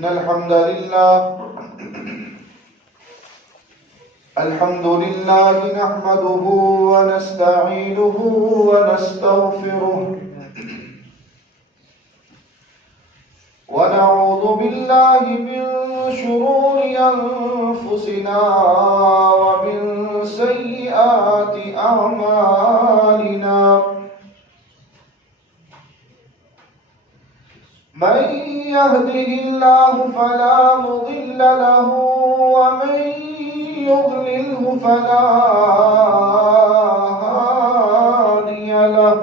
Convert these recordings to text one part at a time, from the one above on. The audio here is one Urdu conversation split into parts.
إن الحمد لله نحمده ونستعينه ونستغفره ونعوذ بالله من شرور أنفسنا ومن سيئات أعمالنا من يهده الله فلا مضل له ومن يضلله فلا هادي له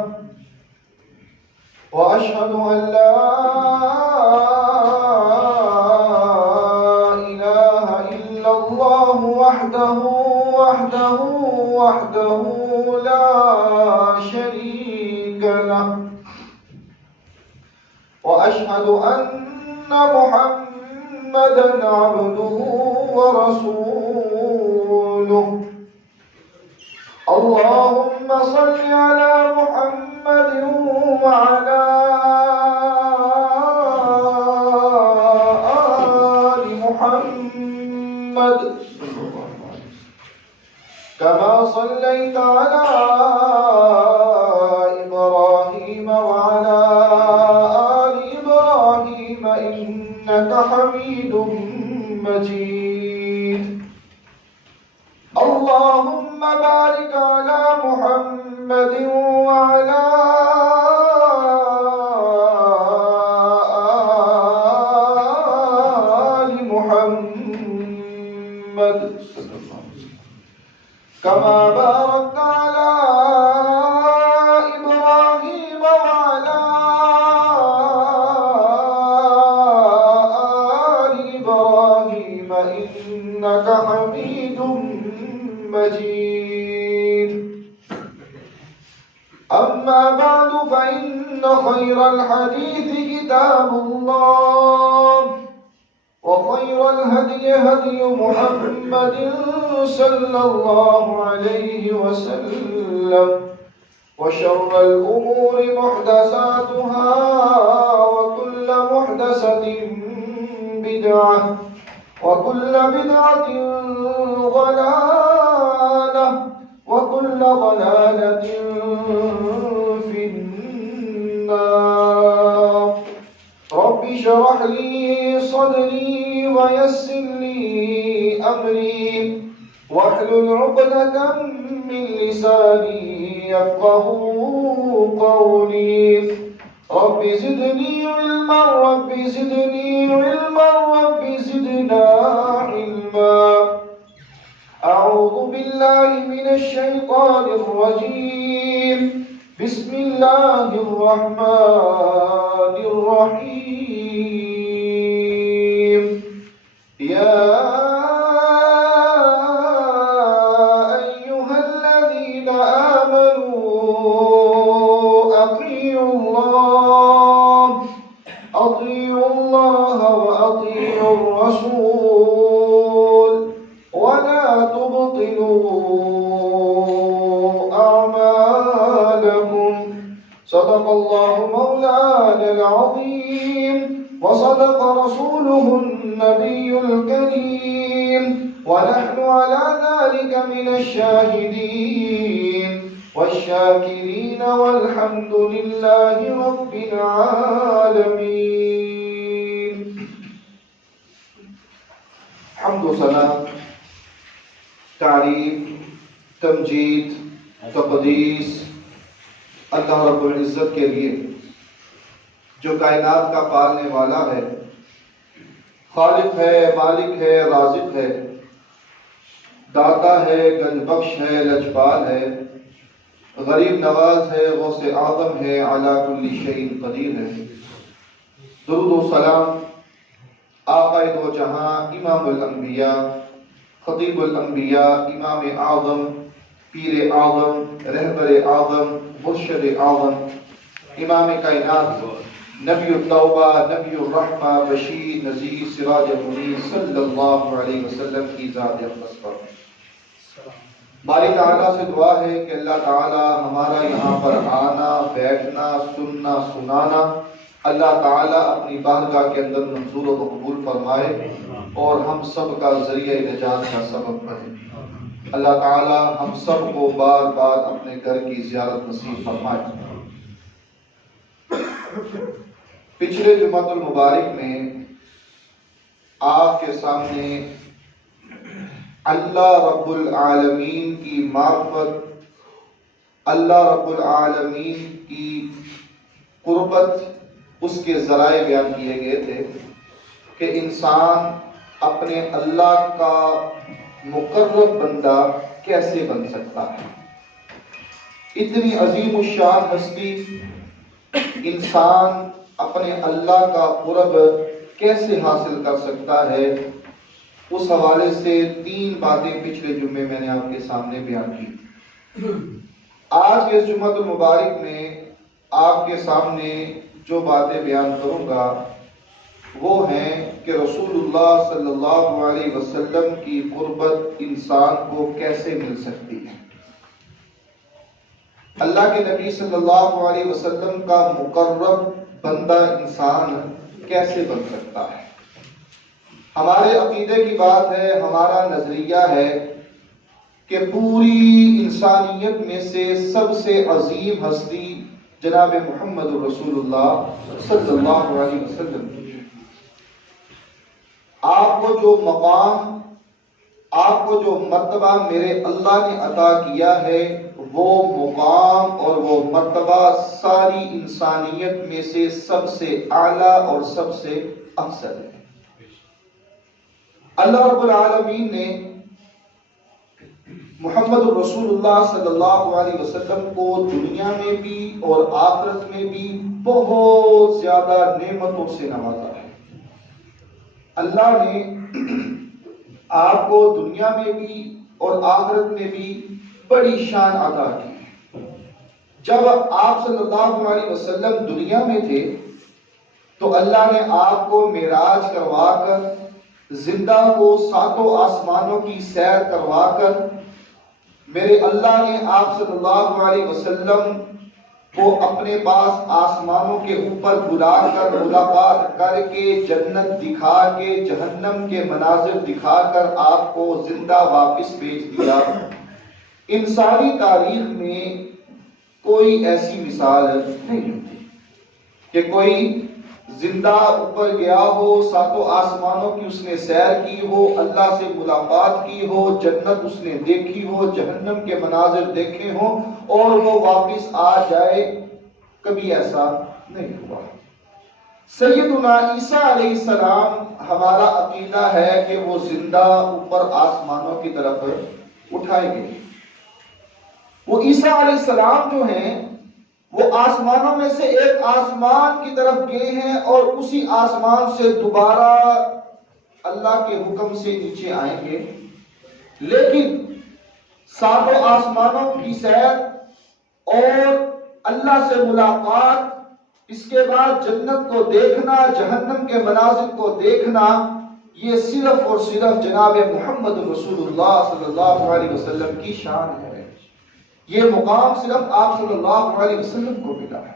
وأشهد أن لا إله إلا الله وحده لا شريك له وأشهد أن محمدًا عبده ورسوله اللهم صل على محمد وعلى آل محمد كما صليت على إبراهيم وعلى إنك حميد مجيد اللهم بارك على محمد وعلى آل محمد كما باركت على إبراهيم وعلى إنك حميد مجيد أما بعد فإن خير الحديث كتاب الله وخير الهدي هدي محمد صلى الله عليه وسلم وشر الأمور محدثاتها وكل محدثة بدعة وكل بدعة ضلالة وكل ضلالة في النار رب اشرح لي صدري ويسر لي أمري واحلل عقدة من لساني يفقه قولي رب زدني علما رب زدني علما رب زدنا علما أعوذ بالله من الشيطان الرجيم بسم الله الرحمن الرحيم يا أيها الذين آمنوا أطيعوا الله وأطيعوا الرسول ولا تبطلوا أعمالكم صدق الله مولانا العظيم وصدق رسوله النبي الكريم ونحن على ذلك من الشاهدين والشاكرين والحمد لله رب العالمين حمد و ثنا تعریف تمجید تقدیس اللہ رب العزت کے لیے جو کائنات کا پالنے والا ہے خالق ہے مالک ہے رازق ہے داتا ہے گنج بخش ہے لجپال ہے غریب نواز ہے غوث اعظم ہے علی کل شیء قدیر ہے درود و سلام آقا دو جہاں امام الانبیاء خطیب الانبیاء امام اعظم پیر اعظم رہبر اعظم مرشد اعظم امام کائنات نبی التوبہ نبی الرحمہ بشیر نذیر سراج منیر صلی اللہ علیہ وسلم کی ذات اقدس پر باری تعالیٰ سے دعا ہے کہ اللہ تعالیٰ ہمارا یہاں پر آنا بیٹھنا سننا سنانا اللہ تعالیٰ اپنی بارگاہ کے اندر منظور و مقبول فرمائے اور ہم سب کا ذریعہ نجات کا سبب بنے۔ اللہ تعالیٰ ہم سب کو بار بار اپنے گھر کی زیارت نصیب فرمائے۔ پچھلے جمعۃ المبارک میں آپ کے سامنے اللہ رب العالمین کی معرفت، اللہ رب العالمین کی قربت، اس کے ذرائع بیان کیے گئے تھے کہ انسان اپنے اللہ کا مقرب بندہ کیسے بن سکتا ہے۔ اتنی عظیم الشان ہستی انسان اپنے اللہ کا قرب کیسے حاصل کر سکتا ہے، اس حوالے سے 3 باتیں پچھلے جمعے میں نے آپ کے سامنے بیان کی۔ آج کے اس جمعۃ المبارک میں آپ کے سامنے جو باتیں بیان کروں گا وہ ہیں کہ رسول اللہ صلی اللہ علیہ وسلم کی قربت انسان کو کیسے مل سکتی ہے، اللہ کے نبی صلی اللہ علیہ وسلم کا مقرب بندہ انسان کیسے بن سکتا ہے۔ ہمارے عقیدے کی بات ہے، ہمارا نظریہ ہے کہ پوری انسانیت میں سے سب سے عظیم ہستی جناب محمد رسول اللہ صلی اللہ علیہ وسلم کی ہے۔ آپ کو جو مقام، آپ کو جو مرتبہ میرے اللہ نے عطا کیا ہے، وہ مقام اور وہ مرتبہ ساری انسانیت میں سے سب سے اعلیٰ اور سب سے افضل ہے۔ اللہ رب العالمین نے محمد رسول اللہ صلی اللہ علیہ وسلم کو دنیا میں بھی اور آخرت میں بھی بہت زیادہ نعمتوں سے نوازا ہے۔ اللہ نے آپ کو دنیا میں بھی اور آخرت میں بھی بڑی شان عطا کی ہے۔ جب آپ صلی اللہ علیہ وسلم دنیا میں تھے تو اللہ نے آپ کو معراج کروا کر، زندہ کو 7 آسمانوں کی سیر کروا کر، میرے اللہ نے آپ صلی اللہ علیہ وسلم کو اپنے پاس آسمانوں کے اوپر بلا کر، ملاقات کر کے، جنت دکھا کے، جہنم کے مناظر دکھا کر آپ کو زندہ واپس بھیج دیا۔ انسانی تاریخ میں کوئی ایسی مثال نہیں ہوتی کہ کوئی زندہ اوپر گیا ہو، 7 آسمانوں کی اس نے سیر کی ہو، اللہ سے ملاقات کی ہو، جنت اس نے دیکھی ہو، جہنم کے مناظر دیکھے ہوں اور وہ واپس آ جائے۔ کبھی ایسا نہیں ہوا۔ سیدنا عیسیٰ علیہ السلام، ہمارا عقیدہ ہے کہ وہ زندہ اوپر آسمانوں کی طرف اٹھائے گئے۔ وہ عیسیٰ علیہ السلام جو ہیں وہ آسمانوں میں سے ایک آسمان کی طرف گئے ہیں اور اسی آسمان سے دوبارہ اللہ کے حکم سے نیچے آئیں گے، لیکن 7 آسمانوں کی سیر اور اللہ سے ملاقات، اس کے بعد جنت کو دیکھنا، جہنم کے مناظر کو دیکھنا، یہ صرف اور صرف جناب محمد رسول اللہ صلی اللہ علیہ وسلم کی شان ہے۔ یہ مقام صرف آپ صلی اللہ علیہ وسلم کو ملا ہے۔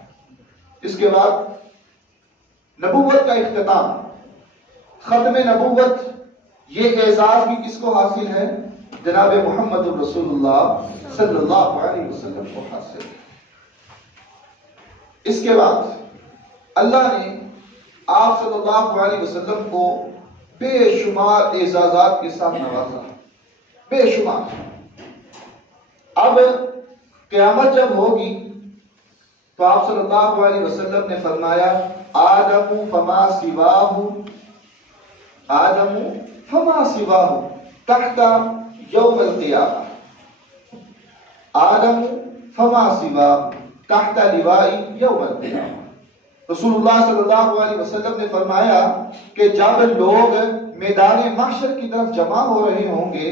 اس کے بعد نبوت کا اختتام، ختم نبوت، یہ اعزاز بھی کس کو حاصل ہے؟ جناب محمد رسول اللہ صلی اللہ علیہ وسلم کو حاصل ہے۔ اس کے بعد اللہ نے آپ صلی اللہ علیہ وسلم کو بے شمار اعزازات کے ساتھ نوازا، بے شمار۔ اب قیامت جب ہوگی تو آپ صلی اللہ علیہ وسلم نے فرمایا، آدم فما سواہ، آدم فما سواہ تحت یوم القیامہ، آدم فما سواہ تحت لواء یوم القیامہ۔ رسول اللہ صلی اللہ علیہ وسلم نے فرمایا کہ جب لوگ میدان محشر کی طرف جمع ہو رہے ہوں گے،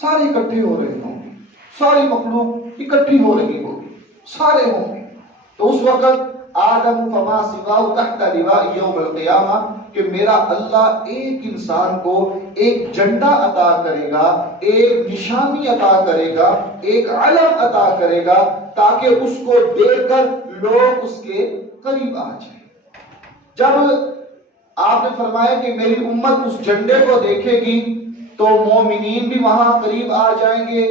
سارے اکٹھے ہو رہے ہوں گے، ساری مخلوق اکٹھی ہو رہی ہوگی، سارے ہوں گے، تو اس وقت آدم فما سواہ تحت لواء یوم القیامہ کہ میرا اللہ ایک انسان کو ایک جھنڈا عطا کرے گا، ایک نشانی عطا کرے گا، ایک علم عطا کرے گا، تاکہ اس کو دیکھ کر لوگ اس کے قریب آ جائیں۔ جب آپ نے فرمایا کہ میری امت اس جھنڈے کو دیکھے گی تو مومنین بھی وہاں قریب آ جائیں گے،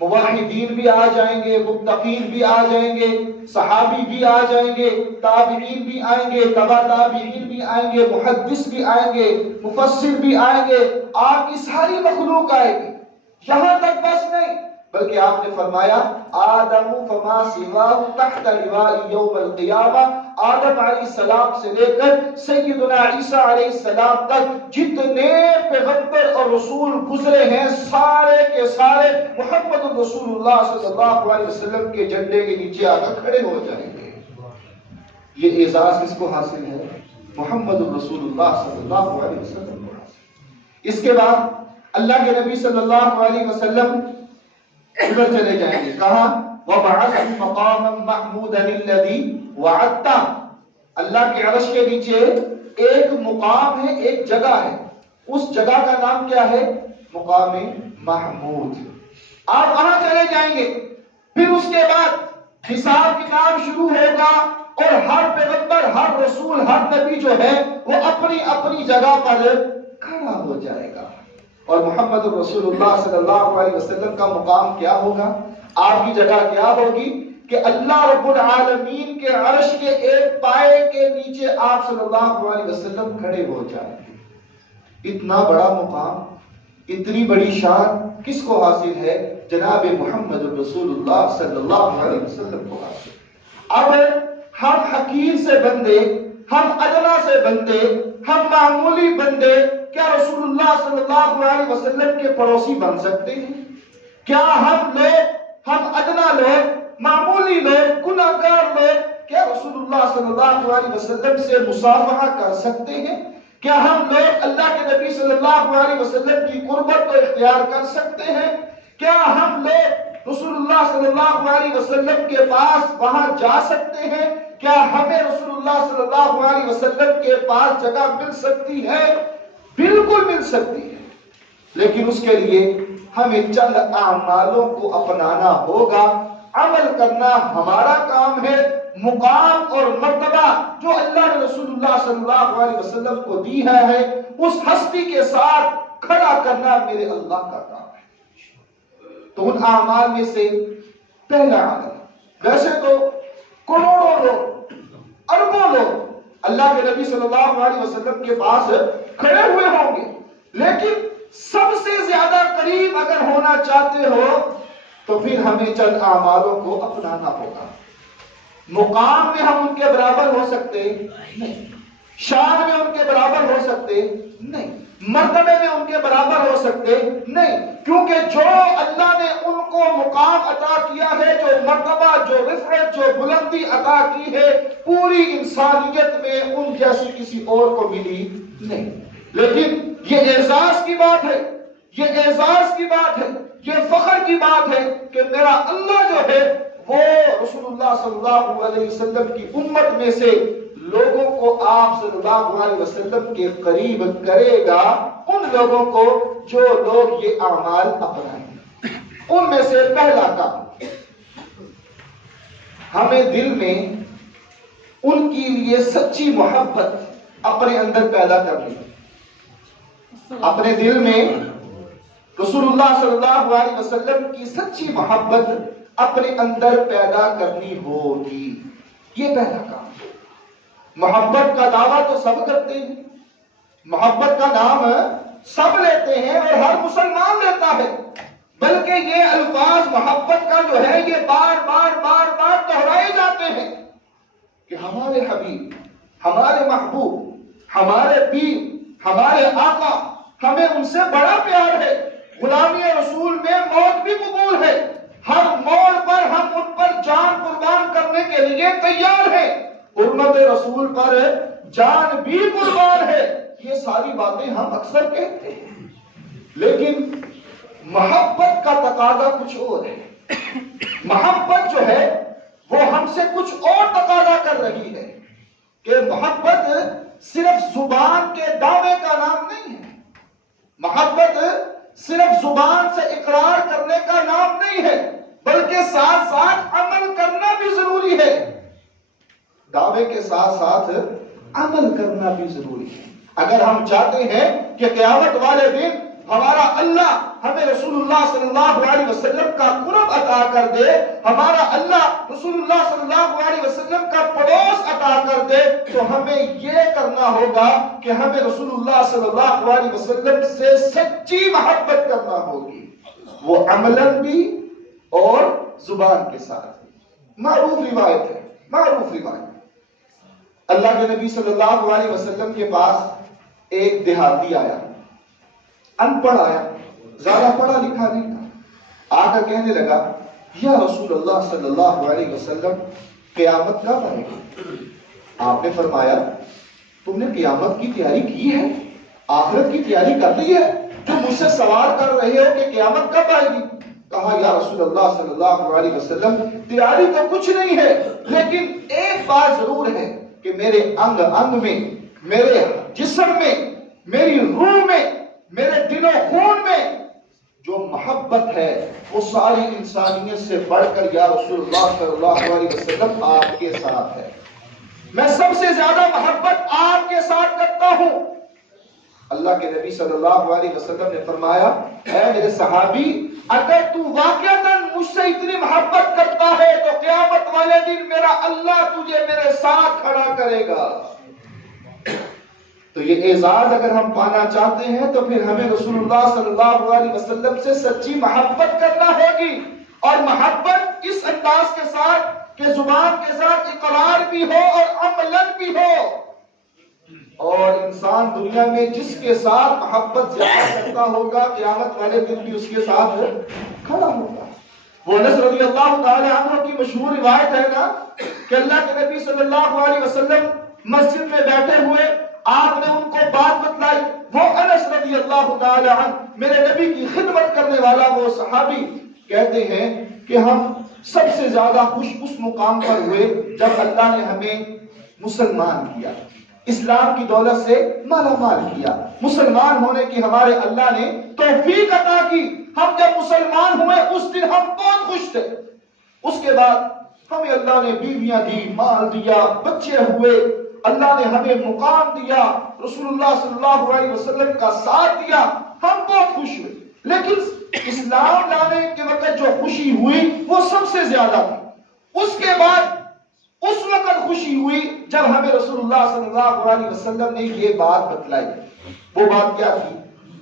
موحدین بھی آ جائیں گے، متقین بھی آ جائیں گے، صحابی بھی آ جائیں گے، تابعین بھی آئیں گے، تبع تابعین بھی آئیں گے، محدث بھی آئیں گے، مفسر بھی آئیں گے، آپ کی ساری مخلوق آئے گی۔ یہاں تک بس نہیں، بلکہ آپ نے فرمایا آدم فما سواہ تحت لواء یوم القیامہ، آدم علیہ السلام سے لے کر سیدنا عیسیٰ علیہ السلام تک جتنے پیغمبر اور رسول گزرے ہیں سارے کے سارے محمد رسول اللہ صلی اللہ علیہ وسلم کے جھنڈے کے نیچے آ کر کھڑے ہو جائیں گے۔ یہ اعزاز کس کو حاصل ہے؟ محمد رسول اللہ صلی اللہ علیہ وسلم کو حاصل۔ اس کے بعد اللہ کے نبی صلی اللہ علیہ وسلم ادھر چلے جائیں گے، کہاں؟ وَبَعَثْتُ مَقَامًا مَحْمُودًا الَّذِي وَعَدتَّ۔ اللہ کے عرش کے نیچے ایک مقام ہے، ایک جگہ ہے، اس جگہ کا نام کیا ہے؟ مقام محمود۔ آپ وہاں چلے جائیں گے، پھر اس کے بعد حساب کتاب شروع ہوگا اور ہر پیغمبر، ہر رسول، ہر نبی جو ہے وہ اپنی اپنی جگہ پر کھڑا ہو جائے گا، اور محمد رسول اللہ صلی اللہ علیہ وسلم کا مقام کیا ہوگا؟ آپ کی جگہ کیا ہوگی کہ اللہ رب العالمین کے عرش کے ایک پائے کے نیچے آپ صلی اللہ علیہ وسلم کھڑے ہو جائیں گے۔ اتنا بڑا مقام، اتنی بڑی شان کس کو حاصل ہے؟ جناب محمد رسول اللہ صلی اللہ علیہ وسلم کو حاصل۔ اب ہم حقیر سے بندے، ہم ادنا سے بندے، ہم معمولی بندے کیا رسول اللہ صلی اللہ علیہ وسلم کے پڑوسی بن سکتے ہیں؟ کیا ہم لوگ، ہم ادنا لوگ، معمولی لوگ، گناہگار لوگ کیا رسول اللہ صلی اللہ علیہ وسلم سے مصافحہ کر سکتے ہیں؟ کیا ہم لوگ اللہ کے نبی صلی اللہ علیہ وسلم کی قربت کو اختیار کر سکتے ہیں؟ کیا ہم لوگ رسول اللہ صلی اللہ علیہ وسلم کے پاس وہاں جا سکتے ہیں؟ کیا ہمیں رسول اللہ صلی اللہ علیہ وسلم کے پاس جگہ مل سکتی ہے؟ بالکل مل سکتی ہے، لیکن اس کے لیے ہمیں چند اعمالوں کو اپنانا ہوگا۔ عمل کرنا ہمارا کام ہے، مقام اور مرتبہ جو اللہ نے رسول اللہ صلی اللہ علیہ وسلم کو دی ہے اس ہستی کے ساتھ کھڑا کرنا میرے اللہ کا کام ہے۔ تو ان اعمال میں سے پہلا عمل، ویسے تو کروڑوں لوگ، اربوں لوگ اللہ کے نبی صلی اللہ علیہ وسلم کے پاس کھڑے ہوئے ہوں گے، لیکن سب سے زیادہ قریب اگر ہونا چاہتے ہو تو پھر ہمیں چند اعمالوں کو اپنانا ہوگا۔ مقام میں ہم ان کے برابر ہو سکتے نہیں، شان میں ان کے برابر ہو سکتے نہیں، مرتبے میں ان کے برابر ہو سکتے نہیں، کیونکہ جو اللہ نے ان کو مقام عطا کیا ہے، جو مرتبہ، جو رفعت، جو بلندی عطا کی ہے، پوری انسانیت میں ان جیسی کسی اور کو ملی نہیں۔ لیکن یہ اعزاز کی بات ہے، یہ اعزاز کی بات ہے، یہ فخر کی بات ہے کہ میرا اللہ جو ہے وہ رسول اللہ صلی اللہ علیہ وسلم کی امت میں سے لوگوں کو آپ صلی اللہ علیہ وسلم کے قریب کرے گا، ان لوگوں کو جو لوگ یہ اعمال اپنائیں۔ ان میں سے پہلا کام، ہمیں دل میں ان کے لیے سچی محبت اپنے اندر پیدا کرنی ہے۔ اپنے دل میں رسول اللہ صلی اللہ علیہ وسلم کی سچی محبت اپنے اندر پیدا کرنی ہوگی، یہ پہلا کام۔ محبت کا دعویٰ تو سب کرتے ہیں، محبت کا نام سب لیتے ہیں اور ہر مسلمان لیتا ہے، بلکہ یہ الفاظ محبت کا جو ہے یہ بار بار بار بار دہرائے جاتے ہیں کہ ہمارے حبیب، ہمارے محبوب، ہمارے پیر، ہمارے آقا، ہمیں ان سے بڑا پیار ہے، غلامی رسول میں موت بھی قبول ہے، ہر موڑ پر ہم ان پر جان قربان کرنے کے لیے تیار ہیں، حرمت رسول پر جان بھی قربان ہے۔ یہ ساری باتیں ہم اکثر کہتے ہیں، لیکن محبت کا تقاضا کچھ اور ہے۔ محبت جو ہے وہ ہم سے کچھ اور تقاضا کر رہی ہے کہ محبت صرف زبان کے دعوے کا نام نہیں ہے، محبت صرف زبان سے اقرار کرنے کا نام نہیں ہے، بلکہ ساتھ ساتھ عمل کرنا بھی ضروری ہے۔ دعوے کے ساتھ ساتھ عمل کرنا بھی ضروری ہے۔ اگر ہم چاہتے ہیں کہ قیامت والے دن ہمارا اللہ ہمیں رسول اللہ صلی اللہ علیہ وسلم کا قرب عطا کر دے، ہمارا اللہ رسول اللہ صلی اللہ علیہ وسلم کا پڑوس عطا کر دے، تو ہمیں یہ کرنا ہوگا کہ ہمیں رسول اللہ صلی اللہ علیہ وسلم سے سچی محبت کرنا ہوگی، وہ عملاً بھی اور زبان کے ساتھ۔ معروف روایت ہے، معروف روایت، اللہ کے نبی صلی اللہ علیہ وسلم کے پاس ایک دیہاتی آیا، ان پڑھ آیا، زیادہ پڑھا لکھا نہیں تھا، آ کر کہنے لگا یا رسول اللہ صلی اللہ علیہ وسلم قیامت کب آئے گی؟ آپ نے فرمایا تم نے قیامت کی تیاری کی ہے، آخرت کی تیاری کر لی ہے، تم مجھ سے سوال کر رہے ہو کہ قیامت کب آئے گی؟ کہا یا رسول اللہ صلی اللہ علیہ وسلم تیاری تو کچھ نہیں ہے، لیکن ایک بات ضرور ہے کہ میرے انگ انگ میں، میرے جسم میں، میری روح میں، میرے دل و خون میں جو محبت ہے وہ ساری انسانیت سے بڑھ کر یا رسول اللہ صلی اللہ علیہ وسلم آپ کے ساتھ ہے، میں سب سے زیادہ محبت آپ کے ساتھ کرتا ہوں۔ اللہ کے نبی صلی اللہ علیہ وسلم نے فرمایا اے میرے صحابی، اگر تو واقعتاً مجھ سے اتنی محبت کرتا ہے تو قیامت والے دن میرا اللہ تجھے میرے ساتھ کھڑا کرے گا۔ تو یہ اعزاز اگر ہم پانا چاہتے ہیں تو پھر ہمیں رسول اللہ صلی اللہ علیہ وسلم سے سچی محبت کرنا ہوگی، اور محبت اس انداز کے ساتھ کہ زبان کے ساتھ اقرار بھی ہو اور عملاً بھی ہو۔ اور انسان دنیا میں جس کے ساتھ محبت زیادہ کرتا ہوگا قیامت والے دن بھی اس کے ساتھ کھڑا ہوگا۔ وہ انس رضی اللہ تعالی عنہ کی مشہور روایت ہے نا کہ اللہ کے نبی صلی اللہ علیہ وسلم مسجد میں بیٹھے ہوئے، آپ نے ان کو بات بتلائی، وہ انس رضی اللہ تعالی عنہ میرے نبی کی خدمت کرنے والا وہ صحابی کہتے ہیں کہ ہم سب سے زیادہ خوش اس مقام پر ہوئے جب اللہ نے ہمیں مسلمان کیا، اسلام کی دولت سے مالا مال کیا، مسلمان ہونے کی ہمارے اللہ نے توفیق عطا کی۔ ہم جب مسلمان ہوئے اس دن ہم بہت خوش تھے۔ اس کے بعد ہمیں اللہ نے بیویاں دی، مال دیا، بچے ہوئے، اللہ نے ہمیں مقام دیا، رسول اللہ صلی اللہ علیہ وسلم کا ساتھ دیا، ہم بہت خوش ہوئے۔ لیکن اسلام لانے کے وقت جو خوشی ہوئی وہ سب سے زیادہ تھی۔ اس کے بعد اس وقت خوشی ہوئی جب ہمیں رسول اللہ صلی اللہ علیہ وسلم نے یہ بات بتلائی۔ وہ بات کیا تھی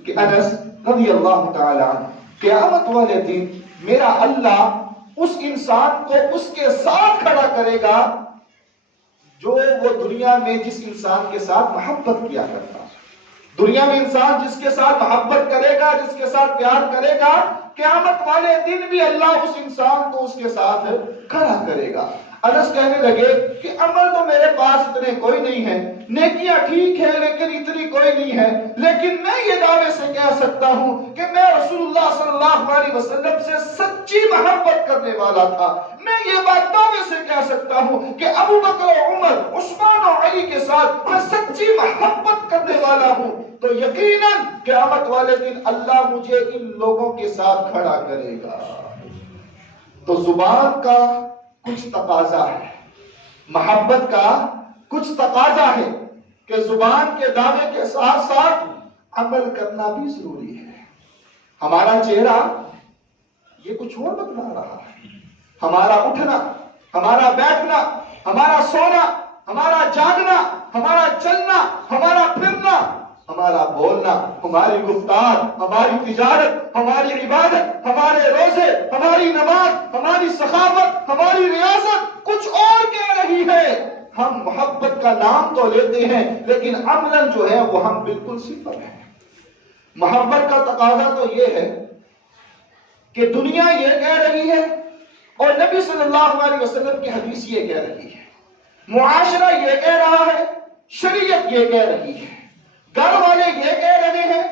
کہ انس رضی اللہ تعالی عنہ قیامت والے دن میرا اللہ اس انسان کو اس کے ساتھ کھڑا کرے گا جو وہ دنیا میں جس انسان کے ساتھ محبت کیا کرتا۔ دنیا میں انسان جس کے ساتھ محبت کرے گا، جس کے ساتھ پیار کرے گا، قیامت والے دن بھی اللہ اس انسان کو اس کے ساتھ کھڑا کرے گا۔ انس کہنے لگے کہ عمل تو میرے پاس اتنے کوئی نہیں ہے، نیکیاں ٹھیک ہے لیکن اتنی کوئی نہیں ہے، لیکن میں یہ دعوے سے کہہ سکتا ہوں کہ میں رسول اللہ صلی اللہ علیہ وسلم سے سچی محبت کرنے والا تھا۔ میں یہ بات دعوے سے کہہ سکتا ہوں کہ ابو بکر و عمر، عثمان و علی کے ساتھ میں سچی محبت کرنے والا ہوں، تو یقیناً قیامت والے دن اللہ مجھے ان لوگوں کے ساتھ کھڑا کرے گا۔ تو زبان کا کچھ تقاضا ہے، محبت کا کچھ تقاضا ہے کہ زبان کے دعوے کے ساتھ ساتھ عمل کرنا بھی ضروری ہے۔ ہمارا چہرہ یہ کچھ اور بتلا رہا ہے، ہمارا اٹھنا، ہمارا بیٹھنا، ہمارا سونا، ہمارا جاگنا، ہمارا چلنا، ہمارا پھرنا، ہمارا بولنا، ہماری گفتار، ہماری تجارت، ہماری عبادت، ہمارے روزے، ہماری نماز، ہماری سخاوت، ہماری ریاست کچھ اور کہہ رہی ہے۔ ہم محبت کا نام تو لیتے ہیں لیکن عملاً جو ہے وہ ہم بالکل صفر ہیں۔ محبت کا تقاضا تو یہ ہے کہ دنیا یہ کہہ رہی ہے اور نبی صلی اللہ علیہ وسلم کی حدیث یہ کہہ رہی ہے، معاشرہ یہ کہہ رہا ہے، شریعت یہ کہہ رہی ہے، گھر والے یہ کہہ رہے ہیں،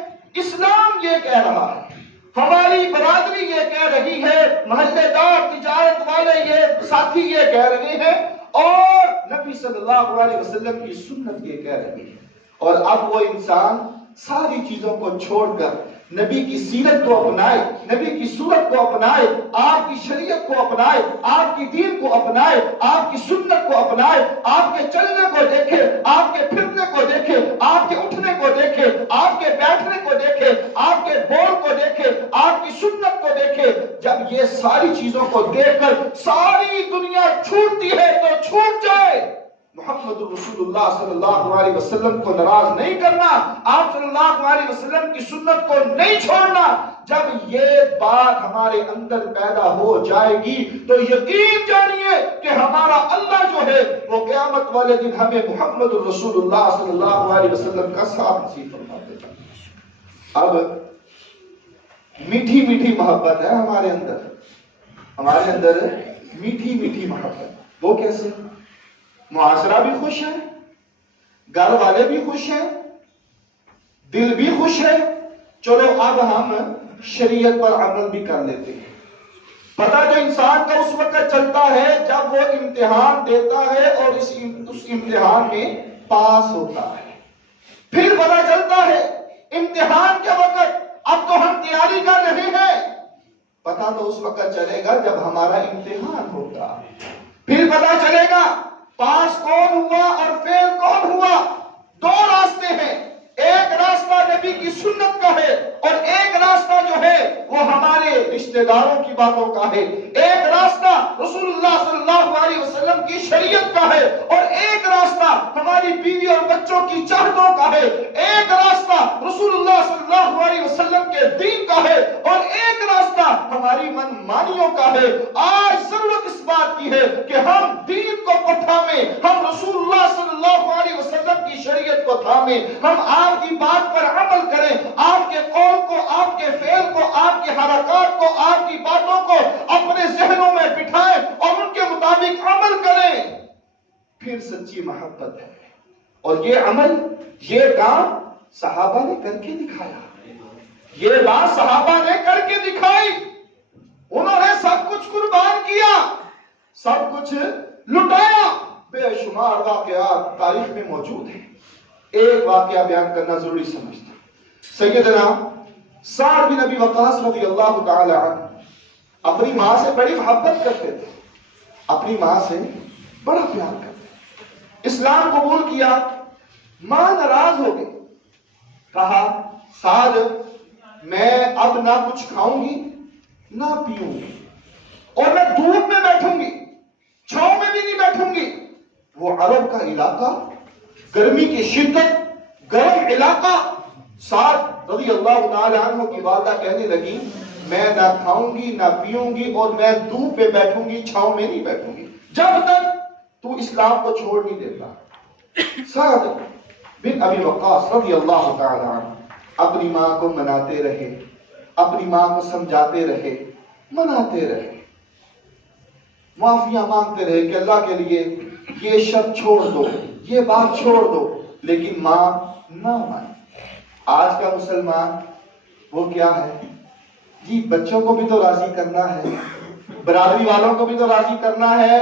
اسلام یہ کہہ رہا ہے، ہماری برادری یہ کہہ رہی ہے، محلے دار، تجارت والے، یہ ساتھی یہ کہہ رہے ہیں، اور نبی صلی اللہ علیہ وسلم کی سنت یہ کہہ رہی ہے۔ اور اب وہ انسان ساری چیزوں کو چھوڑ کر نبی کی سیرت کو اپنائے، نبی کی صورت کو اپنائے، آپ کی شریعت کو اپنائے، آپ کی دین کو اپنائے، آپ کی سنت کو اپنائے، آپ کے چلنے کو دیکھے، آپ کے پھرنے کو دیکھے، آپ کے اٹھنے کو دیکھے، آپ کے بیٹھنے کو دیکھے، آپ کے بول کو دیکھے، آپ کی سنت کو دیکھے۔ جب یہ ساری چیزوں کو دیکھ کر ساری دنیا چھوٹتی ہے تو چھوٹ جائے۔ محمد رسول اللہ صلی اللہ علیہ وسلم کو ناراض نہیں کرنا، آپ صلی اللہ علیہ وسلم کی سنت کو نہیں چھوڑنا۔ جب یہ بات ہمارے اندر پیدا ہو جائے گی تو یقین جانیے کہ ہمارا اللہ جو ہے وہ قیامت والے دن ہمیں محمد رسول اللہ صلی اللہ علیہ وسلم کا ساتھ نصیب فرما دے گا۔ اب میٹھی میٹھی محبت ہے ہمارے اندر میٹھی میٹھی محبت۔ وہ کیسے؟ معاشرہ بھی خوش ہے، گھر والے بھی خوش ہیں، دل بھی خوش ہے، چلو اب ہم شریعت پر عمل بھی کر لیتے ہیں۔ پتہ جو انسان کا اس وقت چلتا ہے جب وہ امتحان دیتا ہے اور اس امتحان میں پاس ہوتا ہے، پھر پتہ چلتا ہے امتحان کے وقت اب تو ہم تیاری کر رہے ہیں۔ پتہ تو اس وقت چلے گا جب ہمارا امتحان ہوگا، پھر پتہ چلے گا پاس کون ہوا اور فیل کون ہوا۔ دو راستے ہیں، ایک راستہ نبی کی سنت کا ہے اور ایک راستہ جو ہے وہ ہمارے رشتہ داروں کی باتوں کا ہے، ایک راستہ رسول اللہ صلی اللہ علیہ وسلم کی شریعت کا ہے اور ایک راستہ ہماری بیوی اور بچوں کی چاہتوں کا ہے، ایک راستہ رسول اللہ صلی اللہ علیہ وسلم کے دین کا ہے اور ایک راستہ ہماری من مانیوں کا ہے۔ آج ضرورت اس بات کی ہے کہ ہم دین کو تھامیں، ہم رسول اللہ صلی اللہ علیہ وسلم کی شریعت کو تھامیں، ہم آپ کی بات پر عمل کریں، آپ کے قول کو، آپ کے فعل کو، آپ کے حرکات کو، آپ کی باتوں کو اپنے ذہنوں میں بٹھائیں اور ان کے مطابق عمل کریں، پھر سچی محبت ہے۔ اور یہ عمل، یہ کام صحابہ نے کر کے دکھایا، یہ بات صحابہ نے کر کے دکھائی، انہوں نے سب کچھ قربان کیا، سب کچھ لٹایا۔ بے شمار واقعات تاریخ میں موجود ہیں، ایک واقعہ بیان کرنا ضروری سمجھتا ہوں۔ سیدنا سعد بن ابی وقاص رضی اللہ تعالی عنہ اپنی ماں سے بڑی محبت کرتے تھے، اپنی ماں سے بڑا پیار کرتے تھے، اسلام قبول کیا، ماں ناراض ہو گئی، کہا سعد میں اب نہ کچھ کھاؤں گی نہ پیوں گی اور میں دھوپ میں بیٹھوں گی، چھاؤں میں بھی نہیں بیٹھوں گی۔ وہ عرب کا علاقہ، گرمی کی شدت، گرم علاقہ، سعد رضی اللہ تعالی عنہ کی والدہ کہنے لگی میں نہ کھاؤں گی نہ پیوں گی اور میں دھوپ پہ بیٹھوں گی، چھاؤں میں نہیں بیٹھوں گی جب تک تو اسلام کو چھوڑ نہیں دیتا۔ سعد بن ابی وقاص رضی اللہ تعالی عنہ اپنی ماں کو مناتے رہے، اپنی ماں کو سمجھاتے رہے، مناتے رہے، معافیاں مانگتے رہے کہ اللہ کے لیے یہ شرط چھوڑ دو، یہ بات چھوڑ دو، لیکن ماں نہ مانی۔ آج کا مسلمان وہ کیا ہے جی، بچوں کو بھی تو راضی کرنا ہے، برادری والوں کو بھی تو راضی کرنا ہے،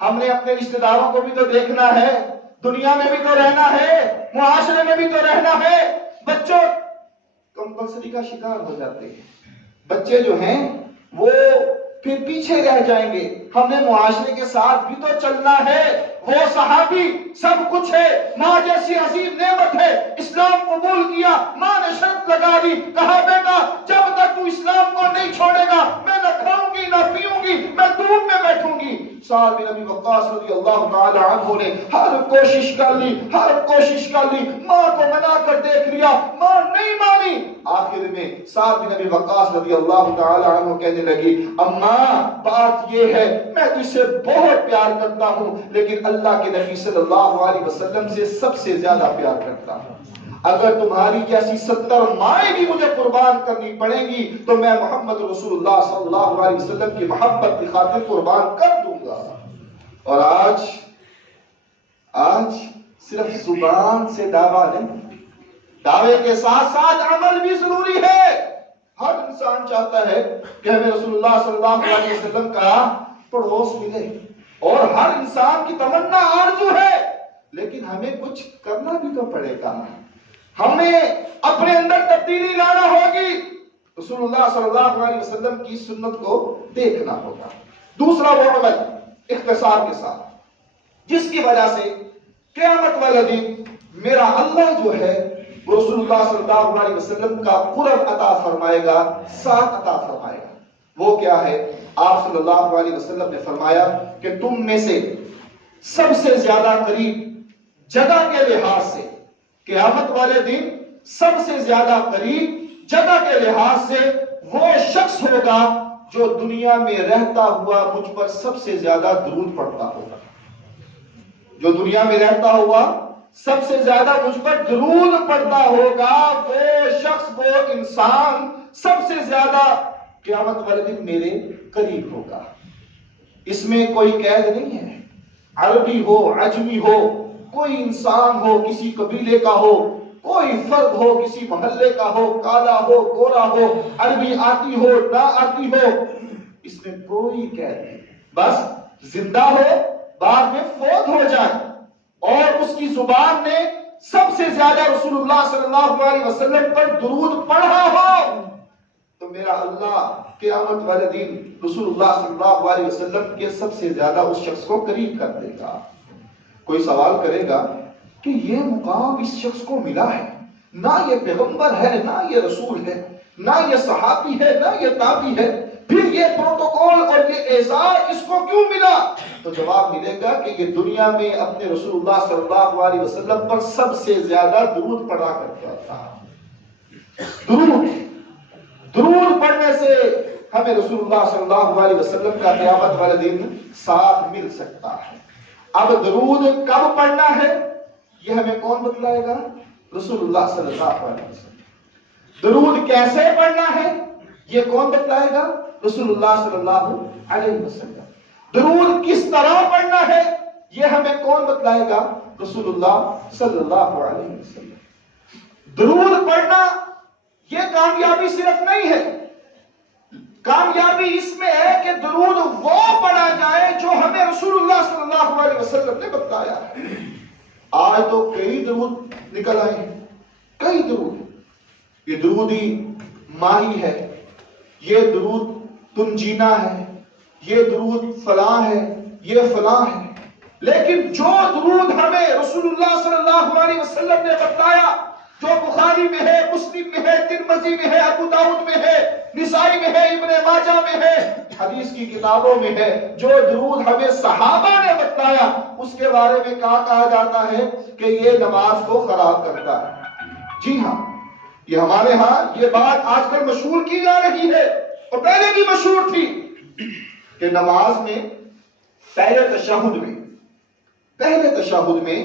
ہم نے اپنے رشتہ داروں کو بھی تو دیکھنا ہے، دنیا میں بھی تو رہنا ہے، معاشرے میں بھی تو رہنا ہے۔ بچوں کمپلسری کا شکار ہو جاتے ہیں، بچے جو ہیں وہ پھر پیچھے رہ جائیں گے، ہم نے معاشرے کے ساتھ بھی تو چلنا ہے۔ وہ صحابی سب کچھ ہے، ماں جیسی عظیم نعمت ہے، اسلام قبول کیا، ماں نے شرط لگا دی، کہا بیٹا جب تک تو اسلام کو نہیں چھوڑے گا میں نہ کھاؤں گی نہ پیوں گی، میں دھوپ میں بیٹھوں گی۔ سعد بن ابی وقاص رضی اللہ تعالی عنہ نے ہر کوشش کر لی، ماں کو منا کر دیکھ لیا، ماں نہیں مانی۔ آخر میں سعد بن ابی وقاص رضی اللہ تعالی عنہ کہنے لگی اماں بات یہ ہے میں تجھ سے بہت پیار کرتا ہوں لیکن اللہ کے نبی صلی اللہ علیہ وسلم سے سب سے زیادہ پیار کرتا ہوں، اگر تمہاری جیسی 70 مائیں بھی مجھے قربان کرنی پڑیں گی تو میں محمد رسول اللہ صلی اللہ علیہ وسلم کی محبت کی خاطر قربان کر دوں گا۔ اور آج صرف زبان سے دعویٰ نہیں، دعوے کے ساتھ ساتھ عمل بھی ضروری ہے۔ ہر انسان چاہتا ہے کہ ہمیں رسول اللہ صلی اللہ علیہ وسلم کا پڑوس ملے اور ہر انسان کی تمنا آرزو ہے، لیکن ہمیں کچھ کرنا بھی تو پڑے گا۔ ہمیں اپنے اندر تبدیلی لانا ہوگی، رسول اللہ صلی اللہ علیہ وسلم کی سنت کو دیکھنا ہوگا۔ دوسرا وہ عمل اختصار کے ساتھ جس کی وجہ سے قیامت والے دن میرا اللہ جو ہے وہ رسول اللہ صلی اللہ علیہ وسلم کا قرب عطا فرمائے گا، ساتھ عطا فرمائے گا، وہ کیا ہے؟ آپ صلی اللہ علیہ وسلم نے فرمایا کہ تم میں سے سب سے زیادہ قریب جگہ کے لحاظ سے، قیامت والے دن سب سے زیادہ قریب جگہ کے لحاظ سے وہ شخص ہوگا جو دنیا میں رہتا ہوا مجھ پر سب سے زیادہ درود پڑھتا ہوگا، جو دنیا میں رہتا ہوا سب سے زیادہ مجھ پر درود پڑھتا ہوگا، وہ شخص، وہ انسان سب سے زیادہ قیامت والے دن میرے قریب ہوگا۔ اس میں کوئی قید نہیں ہے، عربی ہو، عجمی ہو، کوئی انسان ہو، کسی قبیلے کا ہو، کوئی فرد ہو، کسی محلے کا ہو، کالا ہو، گورا ہو، عربی آتی ہو، نہ آتی ہو، اس میں کوئی قید نہیں، بس زندہ ہو، بعد میں فوت ہو جائے اور اس کی زبان نے سب سے زیادہ رسول اللہ صلی اللہ علیہ وسلم پر درود پڑھا ہو، تو میرا اللہ قیامت والے دن رسول اللہ صلی اللہ علیہ وسلم کے سب سے زیادہ اس شخص کو قریب کر دے گا۔ کوئی سوال کرے گا کہ یہ مقام اس شخص کو ملا ہے، نہ یہ پیغمبر ہے، نہ یہ رسول ہے، نہ یہ صحابی ہے، نہ یہ تابعی ہے، پھر یہ پروٹوکول اور یہ اعزاز اس کو کیوں ملا؟ تو جواب ملے گا کہ یہ دنیا میں اپنے رسول اللہ صلی اللہ علیہ وسلم پر سب سے زیادہ درود پڑھا کرتا تھا۔ درود پڑھنے سے ہمیں رسول اللہ صلی اللہ علیہ وسلم کا قیامت والے دن ساتھ مل سکتا ہے۔ اب درود کب پڑھنا ہے یہ ہمیں کون بتلائے گا؟ رسول اللہ صلی اللہ علیہ وسلم۔ درود کیسے پڑھنا ہے یہ کون بتلائے گا؟ رسول اللہ صلی اللہ علیہ وسلم۔ درود کس طرح پڑھنا ہے یہ ہمیں کون بتلائے گا؟ رسول اللہ صلی اللہ علیہ وسلم۔ درود پڑھنا یہ کامیابی صرف نہیں ہے، کامیابی اس میں ہے کہ درود وہ پڑھا جائے جو ہمیں رسول اللہ صلی اللہ علیہ وسلم نے بتایا ہے۔ آج تو کئی درود نکل آئے ہیں، کئی درود، یہ درودی ماہی ہے، یہ درود تم جینا ہے، یہ درود فلاں ہے، یہ فلاں ہے، لیکن جو درود ہمیں رسول اللہ صلی اللہ علیہ وسلم نے بتایا، جو بخاری میں ہے، مسلم میں ہے، ترمذی میں ہے، ابو داؤد میں ہے، نسائی میں ہے، ابن ماجہ میں ہے، حدیث کی کتابوں میں ہے، جو درود ہمیں صحابہ نے بتایا، اس کے بارے میں کہا جاتا ہے کہ یہ نماز کو خراب کرتا ہے۔ جی ہاں، یہ ہمارے ہاں یہ بات آج کل مشہور کی جا رہی ہے، اور پہلے بھی مشہور تھی کہ نماز میں پہلے تشہد میں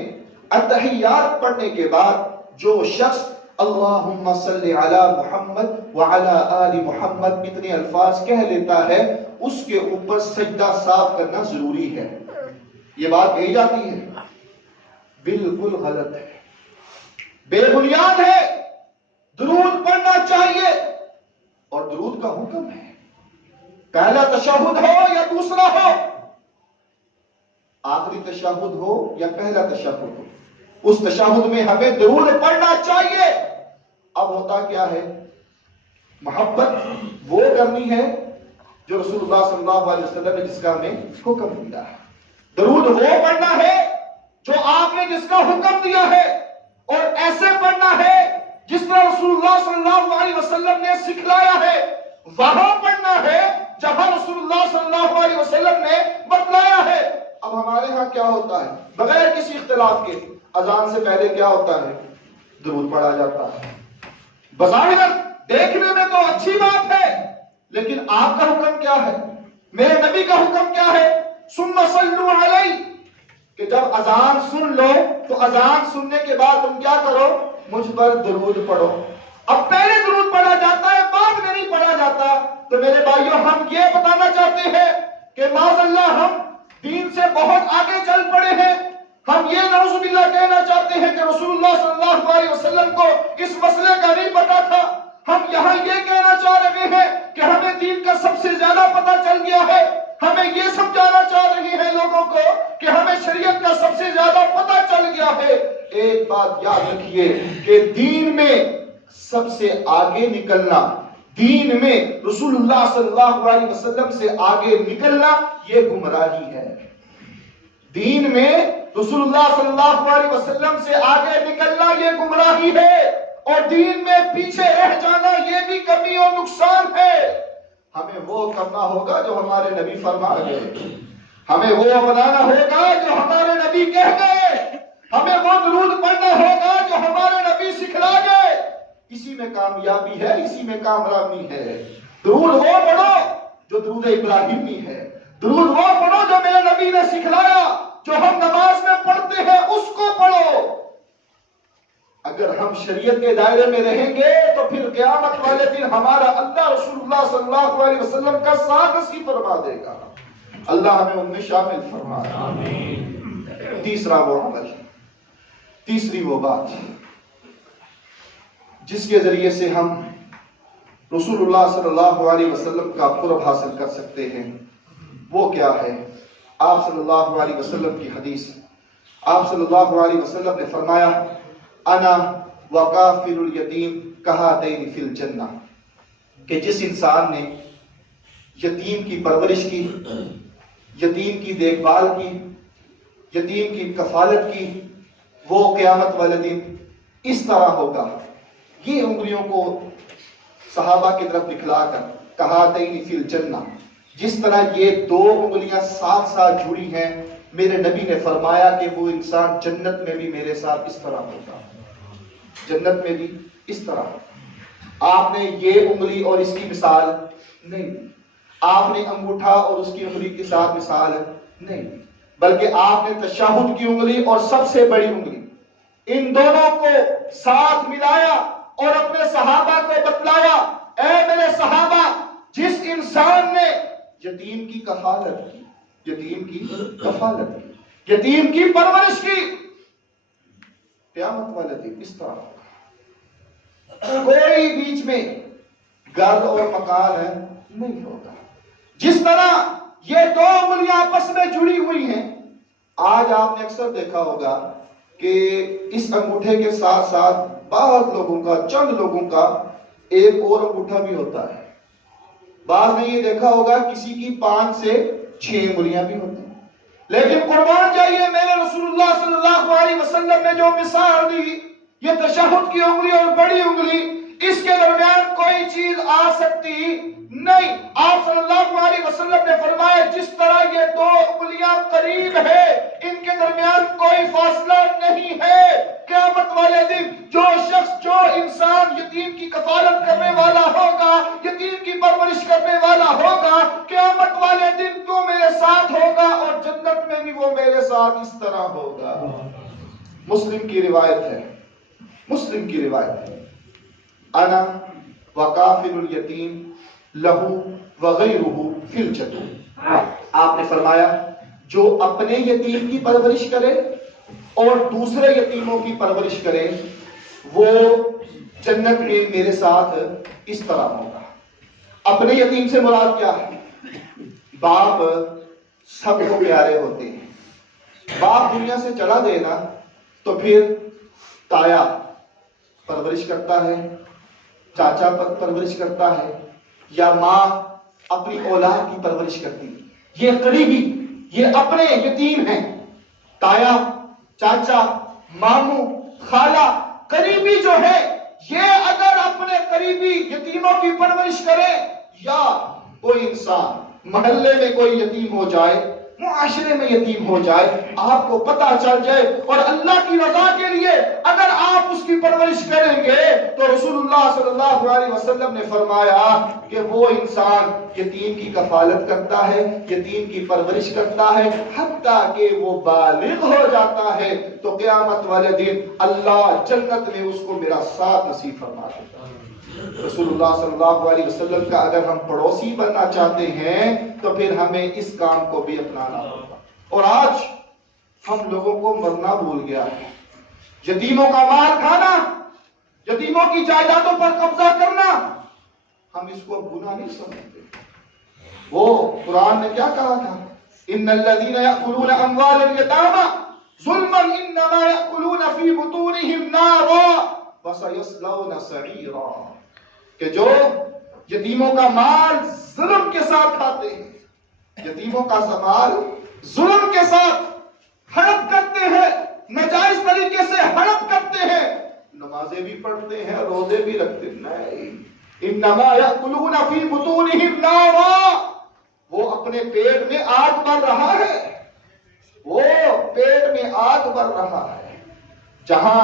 التحیات پڑھنے کے بعد جو شخص اللہم صلی علی محمد وعلی آل محمد اتنے الفاظ کہہ لیتا ہے، اس کے اوپر سجدہ صاف کرنا ضروری ہے۔ یہ بات کہی جاتی ہے، بالکل غلط ہے، بے بنیاد ہے۔ درود پڑھنا چاہیے، اور درود کا حکم ہے، پہلا تشہد ہو یا دوسرا ہو، آخری تشہد ہو یا پہلا تشہد ہو، اس تشہد میں ہمیں درود پڑھنا چاہیے۔ اب ہوتا کیا ہے، محبت وہ کرنی ہے جو رسول اللہ صلی اللہ علیہ وسلم نے جس کا ہمیں حکم دیا ہے، درود وہ پڑھنا ہے جو آپ نے جس کا حکم دیا ہے، اور ایسے پڑھنا ہے جس طرح رسول اللہ صلی اللہ علیہ وسلم نے سکھلایا ہے، وہاں پڑھنا ہے جہاں رسول اللہ صلی اللہ علیہ وسلم نے بتلایا ہے۔ اب ہمارے ہاں کیا ہوتا ہے، بغیر کسی اختلاف کے اذان سے پہلے کیا ہوتا ہے، درود پڑھا جاتا ہے۔ بظاہر دیکھنے میں تو اچھی بات ہے، لیکن آپ کا حکم کیا ہے، میرے نبی کا حکم کیا ہے؟ ثم صلوا علی، کہ جب اذان سن لو تو اذان سننے کے بعد تم کیا کرو، مجھ پر درود پڑھو۔ اب پہلے درود پڑھا جاتا ہے، بعد میں نہیں پڑھا جاتا۔ تو میرے بھائیوں، ہم یہ بتانا چاہتے ہیں کہ معاذ اللہ ہم دین سے بہت آگے چل پڑے ہیں۔ ہم یہ نعوذ باللہ کہنا چاہتے ہیں کہ رسول اللہ صلی اللہ علیہ وسلم کو اس مسئلے کا نہیں پتا تھا۔ ہم یہاں یہ کہنا چاہ رہے ہیں کہ ہمیں دین کا سب سے زیادہ پتہ چل گیا ہے۔ ہمیں یہ سمجھانا چاہ رہے ہیں لوگوں کو کہ ہمیں شریعت کا سب سے زیادہ پتہ چل گیا ہے۔ ایک بات بات یاد رکھیے کہ دین میں سب سے آگے نکلنا، دین میں رسول اللہ صلی اللہ علیہ وسلم سے آگے نکلنا یہ گمراہی ہے۔ دین میں رسول اللہ صلی اللہ علیہ وسلم سے آگے نکلنا یہ گمراہی ہے، اور دین میں پیچھے رہ جانا یہ بھی کمی اور نقصان ہے۔ ہمیں وہ کرنا ہوگا جو ہمارے نبی فرما گئے، ہمیں وہ اپنانا ہوگا جو ہمارے نبی کہہ گئے، ہمیں وہ درود پڑھنا ہوگا جو ہمارے نبی سکھلا گئے۔ اسی میں کامیابی ہے، اسی میں کامیابی ہے۔ درود وہ پڑھو جو درود ابراہیمی ہے، درود وہ پڑھو جو میرے نبی نے سکھلایا، جو ہم نماز میں پڑھتے ہیں اس کو پڑھو۔ اگر ہم شریعت کے دائرے میں رہیں گے تو پھر قیامت والے دن ہمارا اللہ رسول اللہ صلی اللہ علیہ وسلم کا ساتھ نصیب فرما دے گا۔ اللہ ہمیں ان میں شامل فرمائے۔ آمین۔ تیسرا وہ عمل، تیسری وہ بات جس کے ذریعے سے ہم رسول اللہ صلی اللہ علیہ وسلم کا قرب حاصل کر سکتے ہیں، وہ کیا ہے؟ آپ صلی اللہ علیہ وسلم کی حدیث، آپ صلی اللہ علیہ وسلم نے فرمایا انا وکافل الیتیم کہاتین فی الجنہ، کہ جس انسان نے یتیم کی پرورش کی، یتیم کی دیکھ بھال کی، یتیم کی کفالت کی، وہ قیامت والے دن اس طرح ہوگا۔ یہ انگلیوں کو صحابہ کی طرف دکھلا کر کہاتین فی الجنہ، جس طرح یہ دو انگلیاں ساتھ ساتھ جڑی ہیں، میرے نبی نے فرمایا کہ وہ انسان جنت میں بھی میرے ساتھ اس طرح ہوگا، جنت میں بھی اس طرح۔ آپ نے یہ انگلی اور اس کی مثال نہیں، آپ نے انگوٹھا اور اس کی انگلی کے ساتھ مثال نہیں، بلکہ آپ نے تشہد کی انگلی اور سب سے بڑی انگلی، ان دونوں کو ساتھ ملایا اور اپنے صحابہ کو بتلایا، اے میرے صحابہ، جس انسان نے یتیم کی کفالت کی، یتیم کی کفالت کی، یتیم کی پرورش کی، قیامت والے دن اس طرح ہوگا، کوئی بیچ میں گھر اور مکان نہیں ہوگا۔ جس طرح یہ دو انگلیاں آپس میں جڑی ہوئی ہیں، آج آپ نے اکثر دیکھا ہوگا کہ اس انگوٹھے کے ساتھ ساتھ بعض لوگوں کا، چند لوگوں کا ایک اور انگوٹھا بھی ہوتا ہے۔ بعض نے یہ دیکھا ہوگا کسی کی 5 سے 6 انگلیاں بھی ہوتی ہیں۔ لیکن قربان جائیے، میرے رسول اللہ صلی اللہ علیہ وسلم نے جو مثال دی، یہ تشہد کی انگلی اور بڑی انگلی، اس کے درمیان کوئی چیز آ سکتی نہیں۔ آپ صلی اللہ علیہ وسلم نے فرمایا جس طرح یہ دو انگلیاں قریب ہے، ان کے درمیان کوئی فاصلہ نہیں ہے، قیامت والے دن جو شخص، جو انسان یتیم کی کفالت کرنے والا ہوگا، یتیم کی پرورش کرنے والا ہوگا، قیامت والے دن تو میرے ساتھ ہوگا اور جنت میں بھی وہ میرے ساتھ اس طرح ہوگا۔ مسلم کی روایت ہے، مسلم کی روایت ہے، انا وکافل الیتیم لہو وغیرہ فی الجنہ۔ آپ نے فرمایا جو اپنے یتیم کی پرورش کرے اور دوسرے یتیموں کی پرورش کرے، وہ جنت میں میرے ساتھ اس طرح ہوگا۔ اپنے یتیم سے مراد کیا ہے؟ باپ سب کو پیارے ہوتے ہیں۔ باپ دنیا سے چلا دے نا تو پھر تایا پرورش کرتا ہے، چاچا پرورش کرتا ہے، یا ماں اپنی اولاد کی پرورش کرتی ہے۔ یہ قریبی، یہ اپنے یتیم ہیں۔ تایا، چاچا، ماموں، خالہ، قریبی جو ہے، یہ اگر اپنے قریبی یتیموں کی پرورش کرے، یا کوئی انسان محلے میں کوئی یتیم ہو جائے، معاشرے میں یتیم ہو جائے، آپ کو پتہ چل جائے اور اللہ کی رضا کے لیے اگر آپ اس کی پرورش کریں گے تو رسول اللہ صلی اللہ علیہ وسلم نے فرمایا کہ وہ انسان یتیم کی کفالت کرتا ہے، یتیم کی پرورش کرتا ہے، حتیٰ کہ وہ بالغ ہو جاتا ہے تو قیامت والے دن اللہ جنت میں اس کو میرا ساتھ نصیب فرما دیتا ہے۔ رسول اللہ صلی اللہ علیہ وسلم کا اگر ہم پڑوسی بننا چاہتے ہیں تو پھر ہمیں اس کام کو بھی اپنانا ہوگا۔ اور آج ہم لوگوں کو مرنا بھول گیا ہے، یتیموں کا مال کھانا، یتیموں کی جائیدادوں پر قبضہ کرنا، ہم اس کو گناہ نہیں سمجھتے۔ وہ قرآن نے کیا کہا تھا؟ ان الذین یأکلون اموال الیتامی ظلما انما یأکلون فی بطونہم نارا وسیصلون سعیرا، کہ جو یتیموں کا مال ظلم کے ساتھ کھاتے ہیں، یتیموں کا مال ظلم کے ساتھ ہڑپ کرتے ہیں، ناجائز طریقے سے ہڑپ کرتے ہیں، نمازیں بھی پڑھتے ہیں، روزے بھی رکھتے ہیں، نہیں، انما یأکلون فی بطونہم نارا، وہ اپنے پیٹ میں آگ بھر رہا ہے، وہ پیٹ میں آگ بھر رہا ہے۔ جہاں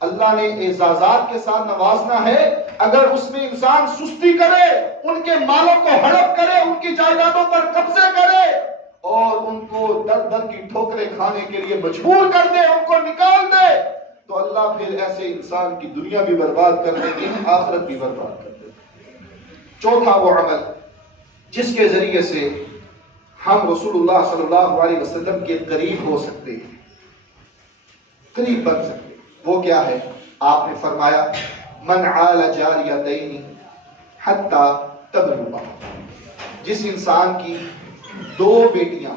اللہ نے اعزازات کے ساتھ نوازنا ہے، اگر اس میں انسان سستی کرے، ان کے مالوں کو ہڑپ کرے، ان کی جائیدادوں پر قبضے کرے اور ان کو در در کی ٹھوکریں کھانے کے لیے مجبور کر دے، ان کو نکال دے، تو اللہ پھر ایسے انسان کی دنیا بھی برباد کر دیتے ہیں، آخرت بھی برباد کر دیتے ہیں۔ چوتھا وہ عمل جس کے ذریعے سے ہم رسول اللہ صلی اللہ علیہ وسلم کے قریب ہو سکتے ہیں، قریب بن سکتے ہیں، وہ کیا ہے؟ آپ نے فرمایا من عال جاریتین حتی تبلغا، جس انسان کی دو بیٹیاں،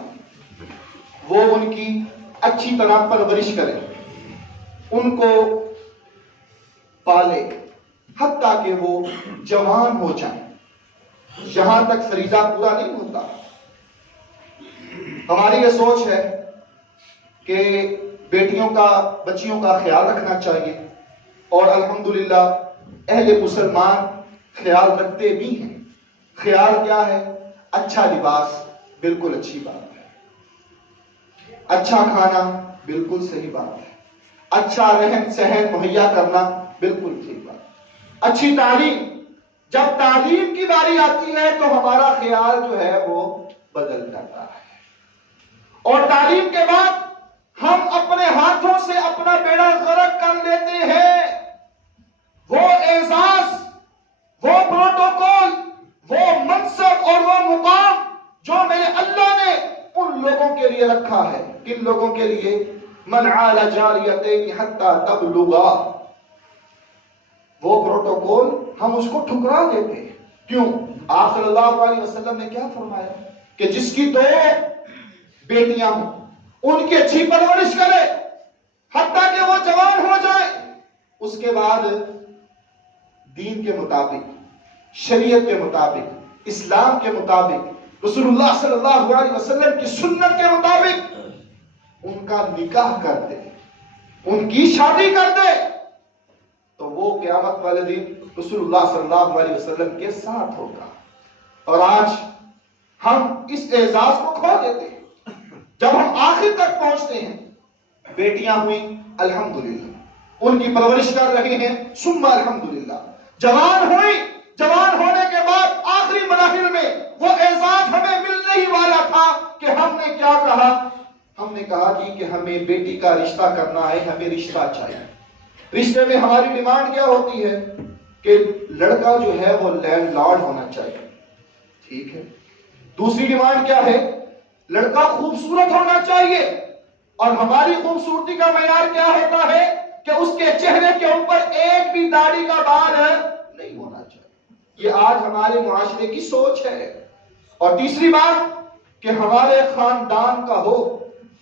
وہ ان کی اچھی طرح پرورش کرے، ان کو پالے حتیٰ کہ وہ جوان ہو جائیں، یہاں تک فریضہ پورا نہیں ہوتا۔ ہماری یہ سوچ ہے کہ بیٹیوں کا، بچیوں کا خیال رکھنا چاہیے، اور الحمدللہ اہل مسلمان خیال رکھتے بھی ہیں۔ خیال کیا ہے؟ اچھا لباس، بالکل اچھی بات ہے، اچھا کھانا، بالکل صحیح بات ہے، اچھا رہن سہن مہیا کرنا، بالکل صحیح بات ہے، اچھی تعلیم۔ جب تعلیم کی باری آتی ہے تو ہمارا خیال جو ہے وہ بدل جاتا ہے، اور تعلیم کے بعد ہم اپنے ہاتھوں سے اپنا بیڑا غرق کر لیتے ہیں۔ وہ اعزاز، وہ پروٹوکول، وہ منصب اور وہ مقام جو میرے اللہ نے ان لوگوں کے لیے رکھا ہے، کن لوگوں کے لیے؟ من عال جاریتین حتی تبلغا، وہ پروٹوکول ہم اس کو ٹھکرا دیتے ہیں۔ کیوں؟ آپ صلی اللہ علیہ وسلم نے کیا فرمایا کہ جس کی دو بیٹیاں ہوں، ان کی اچھی پرورش کرے حتیٰ کہ وہ جوان ہو جائیں، اس کے بعد دین کے مطابق، شریعت کے مطابق، اسلام کے مطابق، رسول اللہ صلی اللہ علیہ وسلم کی سنت کے مطابق ان کا نکاح کر دے، ان کی شادی کر دے، تو وہ قیامت والے دن رسول اللہ صلی اللہ علیہ وسلم کے ساتھ ہوگا۔ اور آج ہم اس اعزاز کو کھو دیتے ہیں۔ جب ہم آخر تک پہنچتے ہیں، بیٹیاں ہوئیں الحمدللہ، ان کی پرورش کر رہے ہیں، ثم الحمدللہ، جوان ہوئی، جوان ہونے کے بعد آخری مراحل میں وہ اعزاز ہمیں ملنے ہی والا تھا کہ ہم نے کیا کہا؟ ہم نے کہا کہ ہمیں بیٹی کا رشتہ کرنا ہے، ہمیں رشتہ چاہیے۔ رشتے میں ہماری ڈیمانڈ کیا ہوتی ہے کہ لڑکا جو ہے وہ لینڈ لارڈ ہونا چاہیے، ٹھیک ہے۔ دوسری ڈیمانڈ کیا ہے؟ لڑکا خوبصورت ہونا چاہیے، اور ہماری خوبصورتی کا معیار کیا ہوتا ہے کہ اس کے چہرے کے اوپر ایک بھی داڑھی کا بال نہیں ہونا چاہیے۔ یہ آج ہمارے معاشرے کی سوچ ہے۔ اور تیسری بات کہ ہمارے خاندان کا ہو،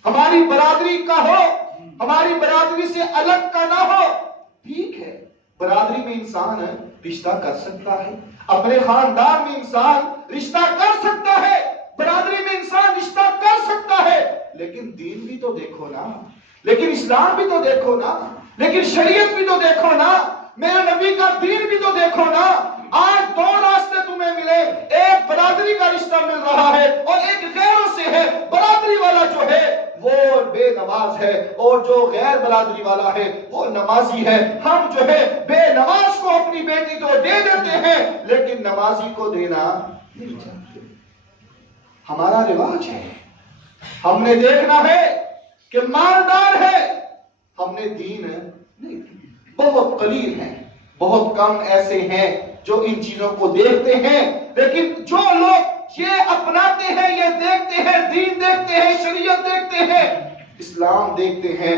ہماری برادری کا ہو، ہماری برادری سے الگ کا نہ ہو۔ ٹھیک ہے، برادری میں انسان رشتہ کر سکتا ہے، اپنے خاندان میں انسان رشتہ کر سکتا ہے، برادری میں انسان رشتہ کر سکتا ہے، لیکن دین بھی تو دیکھو نا، لیکن اسلام بھی تو دیکھو نا، لیکن شریعت بھی تو دیکھو نا، میرے نبی کا دین بھی تو دیکھو نا۔ آج دو راستے تمہیں ملے، ایک برادری کا رشتہ مل رہا ہے اور ایک غیروں سے ہے۔ برادری والا جو ہے وہ بے نماز ہے، اور جو غیر برادری والا ہے وہ نمازی ہے۔ ہم جو ہے بے نماز کو اپنی بیٹی تو دے دیتے ہیں، لیکن نمازی کو دینا نہیں چاہتے۔ ہمارا رواج ہے، ہم نے دیکھنا ہے کہ مالدار ہے، ہم نے دین نہیں۔ بہت قلیل ہیں، بہت کم ایسے ہیں جو ان چیزوں کو دیکھتے ہیں، لیکن جو لوگ یہ اپناتے ہیں، یہ دیکھتے ہیں، دین دیکھتے ہیں، شریعت دیکھتے ہیں، اسلام دیکھتے ہیں۔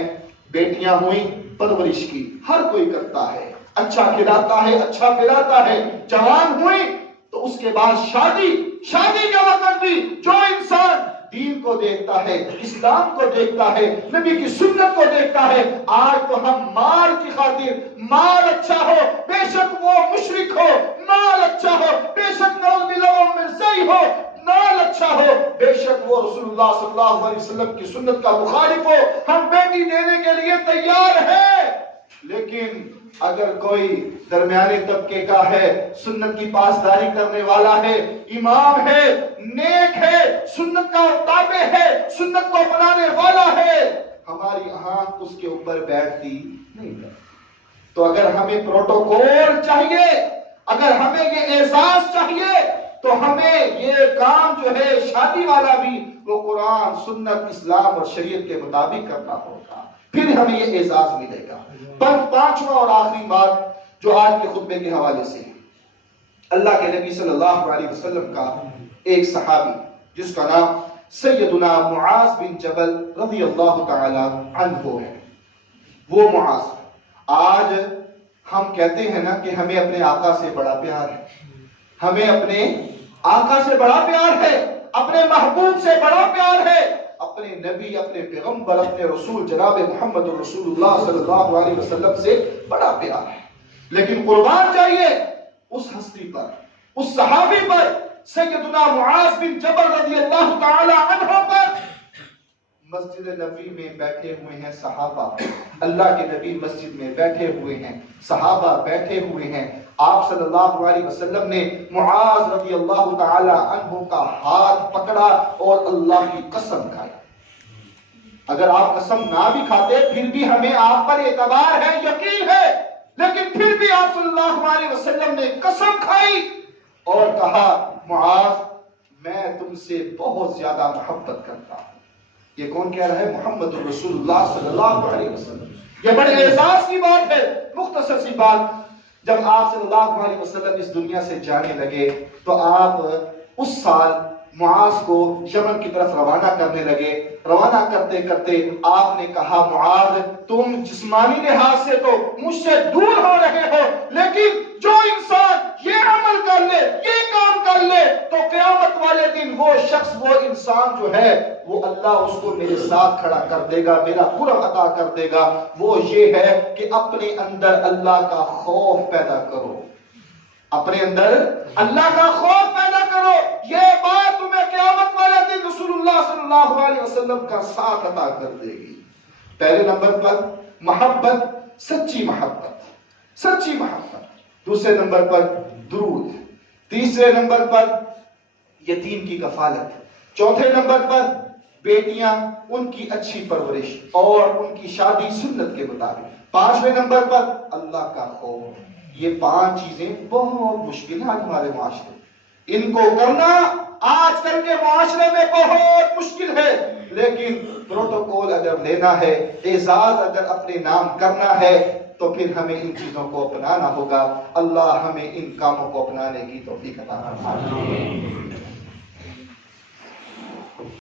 بیٹیاں ہوئیں، پرورش کی ہر کوئی کرتا ہے، اچھا کھلاتا ہے، اچھا پلاتا ہے۔ جوان ہوئیں تو اس کے بعد شادی کا وقت بھی جو انسان دین کو دیکھتا ہے، اسلام کو دیکھتا ہے، نبی کی سنت کو دیکھتا ہے۔ آج تو ہم مال کی خاطر، مال اچھا ہو بے شک وہ مشرک ہو، مال اچھا ہو بے شک نعوذ باللہ وہ مرزائی ہو، مال اچھا ہو بے شک وہ رسول اللہ صلی اللہ علیہ وسلم کی سنت کا مخالف ہو، ہم بیٹی دینے کے لیے تیار ہیں۔ لیکن اگر کوئی درمیانے طبقے کا ہے، سنت کی پاسداری کرنے والا ہے، امام ہے، نیک ہے، سنت کا تابع ہے، سنت کو اپنانے والا ہے، ہماری آنکھ اس کے اوپر بیٹھتی نہیں ہے۔ تو اگر ہمیں پروٹوکول چاہیے، اگر ہمیں یہ اعزاز چاہیے، تو ہمیں یہ کام جو ہے شادی والا بھی وہ قرآن، سنت، اسلام اور شریعت کے مطابق کرنا ہوگا، پھر ہمیں یہ اعزاز ملے گا۔ پانچواں اور آخری بات جو آج کے خطبے کے حوالے سے ہے، اللہ کے نبی صلی اللہ علیہ وسلم کا ایک صحابی جس کا نام سیدنا معاذ بن جبل رضی اللہ تعالی عنہ ہے، وہ معاذ، آج ہم کہتے ہیں نا کہ ہمیں اپنے آقا سے بڑا پیار ہے، ہمیں اپنے آقا سے بڑا پیار ہے، اپنے محبوب سے بڑا پیار ہے، اپنے نبی، اپنے پیغمبر، اپنے رسول جناب محمد رسول اللہ صلی اللہ علیہ وسلم سے بڑا پیار ہے۔ لیکن قربان چاہیے اس ہستی پر، اس صحابی پر، سیدنا معاذ بن جبل رضی اللہ تعالی عنہ پر۔ مسجد نبی میں بیٹھے ہوئے ہیں صحابہ، اللہ کے نبی مسجد میں بیٹھے ہوئے ہیں، صحابہ بیٹھے ہوئے ہیں، آپ صلی اللہ علیہ وسلم نے معاذ رضی اللہ تعالی عنہ کا ہاتھ پکڑا اور اللہ کی قسم کھائی۔ اگر آپ قسم نہ بھی کھاتے پھر بھی ہمیں آپ پر اعتبار ہے، یقین ہے، لیکن پھر بھی آپ صلی اللہ علیہ وسلم نے قسم کھائی اور کہا معاذ میں تم سے بہت زیادہ محبت کرتا ہوں۔ یہ کون کہہ رہا ہے؟ محمد رسول اللہ صلی اللہ علیہ وسلم۔ یہ بڑے اعزاز کی بات ہے۔ مختصر سی بات، جب آپ صلی اللہ علیہ وسلم اس دنیا سے جانے لگے تو آپ اس سال معاذ کو یمن کی طرف روانہ کرنے لگے۔ روانہ کرتے کرتے آپ نے کہا معاذ تم جسمانی لحاظ سے تو مجھ سے دور ہو رہے ہو، لیکن جو انسان یہ عمل کر لے، یہ کام کر لے، تو قیامت والے دن وہ شخص، وہ انسان جو ہے وہ اللہ اس کو میرے ساتھ کھڑا کر دے گا، میرا قرب عطا کر دے گا۔ وہ یہ ہے کہ اپنے اندر اللہ کا خوف پیدا کرو، اپنے اندر اللہ کا خوف پیدا کرو، یہ بات تمہیں قیامت والے دن رسول اللہ صلی اللہ علیہ وسلم کا ساتھ عطا کر دے گی۔ پہلے نمبر پر محبت، سچی محبت، سچی محبت۔ دوسرے نمبر پر درود، تیسرے نمبر پر یتیم کی کفالت، چوتھے نمبر پر بیٹیاں، ان کی اچھی پرورش اور ان کی شادی سنت کے مطابق، پانچویں نمبر پر اللہ کا خوف۔ یہ پانچ چیزیں بہت مشکل ہیں آج ہمارے معاشرے، ان کو کرنا آج کل کے معاشرے میں بہت مشکل ہے، لیکن پروٹوکول اگر لینا ہے، اعزاز اگر اپنے نام کرنا ہے تو پھر ہمیں ان چیزوں کو اپنانا ہوگا۔ اللہ ہمیں ان کاموں کو اپنانے کی توفیق عطا فرمائے۔